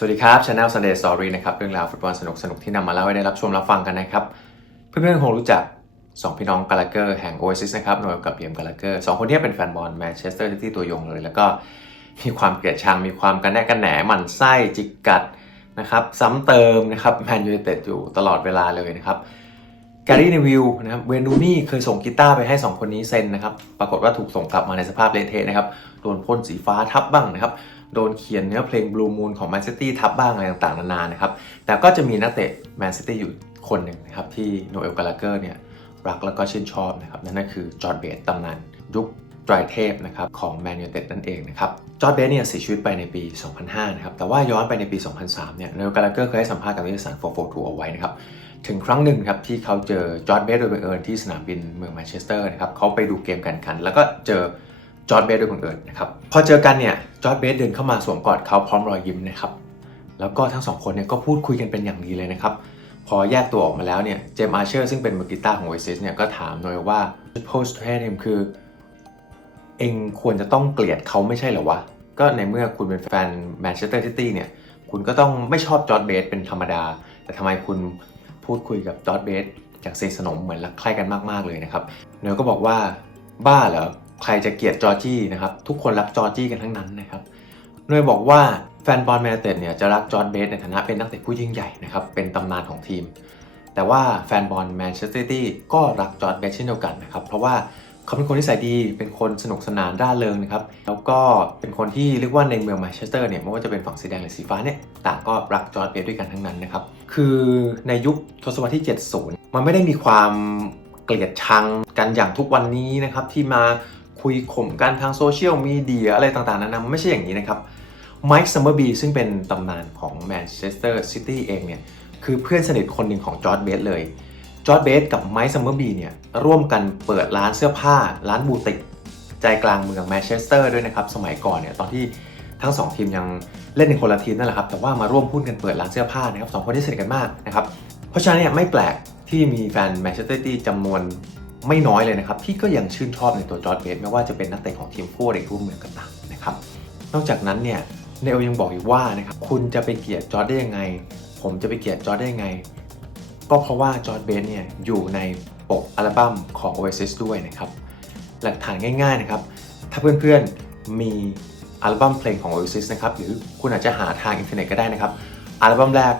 สวัสดีครับ Channel Sunday Story นะครับ เรื่องราวฟุตบอลสนุกๆที่นำมาเล่าให้ได้รับชมรับฟังกันนะครับ เพื่อนๆคงรู้จัก 2 พี่น้องกาลาเกอร์แห่งโอเอซิสนะครับโนเอลกับเบียมกาลาเกอร์สองคนนี้เป็นแฟนบอลแมนเชสเตอร์ซิตี้ตัวยงเลย แล้วก็มีความเกลียดชังมีความกันแน่กันแหนหมั่นไส้จิกกัดนะครับซ้ำเติมนะครับแมนยู i นเต็ดอยู่ตลอดเวลาเลยนะครับ แกรี่เนวิลนะครับเวนดูนี่เคยส่งกีตาร์ไปให้ 2 คนนี้เซ็นนะครับ ปรากฏว่าถูกส่งกลับมาในสภาพเละเทะนะครับ โดนพ่นสีฟ้าทับบ้างนะครับ โดนเขียนเนื้อเพลง Blue Moon ของแมนซิตี้ทับบ้างอะไรต่างๆ นานานะครับ แต่ก็จะมีนักเตะแมนซิตี้อยู่คนหนึ่งนะครับ ที่โนเอลกาลาเกอร์เนี่ยรักแล้วก็ชื่นชอบนะครับ นั่นก็คือจอร์ดเบสตำนานยุคไตรเทพนะครับของแมนยูเต็ดนั่นเองนะครับจอร์ดเบสเนี่ยเสียชีวิตไปในปี 2005 นะครับ แต่ว่าย้อนไปในปี 2003 เนี่ยโนเอลกาลาเกอร์เคยให้สัมภาษณ์กับนิตยสาร442เอาไว้นะครับ ถึงครั้งหนึ่งครับที่เขาเจอจอร์ดเบสโดยบังเอิญที่สนามบินเมืองแมนเชสเตอร์นะครับเขาไปดูเกมกันขัน แล้วก็เจอจอร์ดเบสโดยบังเอิญนะครับพอเจอกันเนี่ยจอร์ดเบสเดินเข้ามาสวมกอดเขาพร้อมรอยยิ้มนะครับแล้วก็ทั้งสองคนเนี่ยก็พูดคุยกันเป็นอย่างดีเลยนะครับพอแยกตัวออกมาแล้วเนี่ยเจมส์อาร์เชอร์ซึ่งเป็นมือกีตาร์ของ Oasis เนี่ยก็ถามโนยว่า post to hate him คือเองควรจะต้องเกลียดเขาไม่ใช่เหรอวะ ก็ในเมื่อคุณเป็นแฟนแมนเชสเตอร์ซิตี้เนี่ย คุณก็ต้องไม่ชอบจอร์ดเบสเป็นธรรมดา แต่ทำไมคุณ พูดคุยกับจอร์ดเบสจากเซสนมเหมือนรักใคร่กันมากๆเลยนะครับเนยก็บอกว่าบ้าเหรอใครจะเกลียดจอร์จี้นะครับทุกคนรักจอร์จี้กันทั้งนั้นนะครับเนยบอกว่าแฟนบอลแมนเต็ดเนี่ยจะรักจอร์ดเบสในฐานะเป็นนักเตะผู้ยิ่งใหญ่นะครับเป็นตำนานของทีม แต่ว่าแฟนบอลแมนเชสเตอร์ซิตี้ก็รักจอร์ดเบสเช่นเดียวกันนะครับเพราะว่า เขาเป็นคนที่ใส่ดี เป็นคนสนุกสนานร่าเริงนะครับ แล้วก็เป็นคนที่เรียกว่าในเมืองแมนเชสเตอร์เนี่ยไม่ว่าจะเป็นฝั่งสีแดงหรือสีฟ้าเนี่ยต่างก็รักจอร์ดเบสด้วยกันทั้งนั้นนะครับ คือในยุคทศวรรษที่ 70 มันไม่ได้มีความเกลียดชังกันอย่างทุกวันนี้นะครับที่มาคุยข่มกันทางโซเชียลมีเดียอะไรต่างๆนานามันไม่ใช่อย่างนี้นะครับไมค์ซัมเมอร์บีซึ่งเป็นตำนานของแมนเชสเตอร์ซิตี้เองเนี่ยคือเพื่อนสนิทคนหนึ่งของจอร์ดเบสเลย จอร์ดเบสกับไมค์ซัมเมอร์บีเนี่ยร่วมกันเปิดร้านเสื้อผ้าร้านบูติกใจกลางเมืองแมนเชสเตอร์ด้วยนะครับ สมัยก่อนเนี่ยตอนที่ทั้งสองทีมยังเล่นในคนละทีมนั่นแหละครับ แต่ว่ามาร่วมหุ้นกันเปิดร้านเสื้อผ้านะครับสองคนที่สนิทกันมากนะครับ เพราะฉะนั้นเนี่ยไม่แปลกที่มีแฟนแมนเชสเตอร์ซิตี้จำนวนไม่น้อยเลยนะครับ ที่ก็ยังชื่นชอบในตัวจอร์ดเบสไม่ว่าจะเป็นนักเตะของทีมคู่เด็กร่วมเมืองก็ตามนะครับ นอกจากนั้นเนี่ยเนโอยังบอกอีกว่านะครับคุณจะไปเกลียดจอร์ดได้ยังไง ผมจะไปเกลียดจอร์ดได้ยังไง ก็เพราะว่าจอร์ดเบสเนี่ยอยู่ในปกอัลบั้มของ Oasis ด้วยนะครับ หลักฐานง่ายๆนะครับ ถ้าเพื่อนๆมีอัลบั้มเพลงของ Oasis นะครับ หรือคุณอาจจะหาทางอินเทอร์เน็ตก็ได้นะครับ อัลบั้มแรก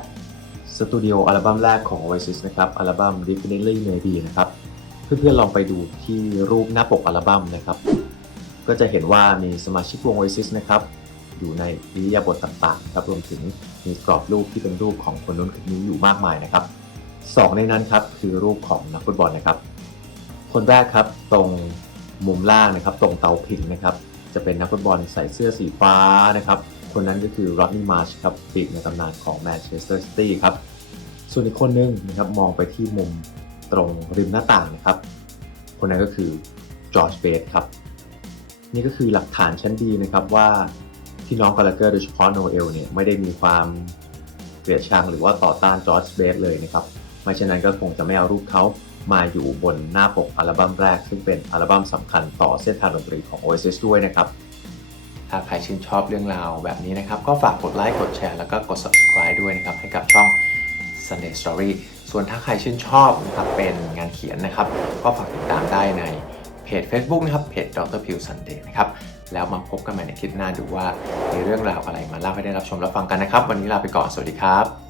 สตูดิโออัลบั้มแรกของ Oasis นะครับ อัลบั้ม Definitely Maybe นะครับ เพื่อนๆลองไปดูที่รูปหน้าปกอัลบั้มนะครับ ก็จะเห็นว่ามีสมาชิกวง Oasis นะครับอยู่ในอิริยาบถต่างๆครับรวมถึงมีกรอบรูปที่เป็นรูปของคนนู้นคนนี้อยู่มากมายนะครับ สองในนั้นครับคือรูปของนักฟุตบอลนะครับ คนแรกครับตรงมุมล่างนะครับ ตรงเตาผิงนะครับ จะเป็นนักฟุตบอลใส่เสื้อสีฟ้านะครับ คนนั้นก็คือโรดนี่มาร์ชครับปีกในตำนานของแมนเชสเตอร์ซิตี้ครับ ส่วนอีกคนนึงนะครับมองไปที่มุมตรงริมหน้าต่างนะครับ คนนั้นก็คือจอร์จเบสครับ นี่ก็คือหลักฐานชั้นดีนะครับว่าพี่น้องกาลเกอร์โดยเฉพาะโนเอลเนี่ยไม่ได้มีความเกลียดชังหรือว่าต่อต้านจอร์จเบสเลยนะครับ ไม่เช่นนั้นก็คงจะไม่เอารูปเขามาอยู่บนหน้าปกอัลบั้มแรก ซึ่งเป็นอัลบั้มสำคัญต่อเส้นทางดนตรีของ Oasis ด้วยนะครับ ถ้าใครชื่นชอบเรื่องราวแบบนี้นะครับ ก็ฝากกดไลค์กดแชร์แล้วก็กด subscribe ด้วยนะครับ ให้กับช่อง Sunday Story ส่วนถ้าใครชื่นชอบนะครับเป็นงานเขียนนะครับ ก็ฝากติดตามได้ในเพจ Facebook นะครับเพจ Dr. p i w Sunday นะครับแล้วมาพบกันใหม่ในคลิปหน้าดูว่ามีเรื่องราวอะไรมาเล่าให้ได้รับชมรับฟังกันนะครับ วันนี้ลาไปก่อนสวัสดีครับ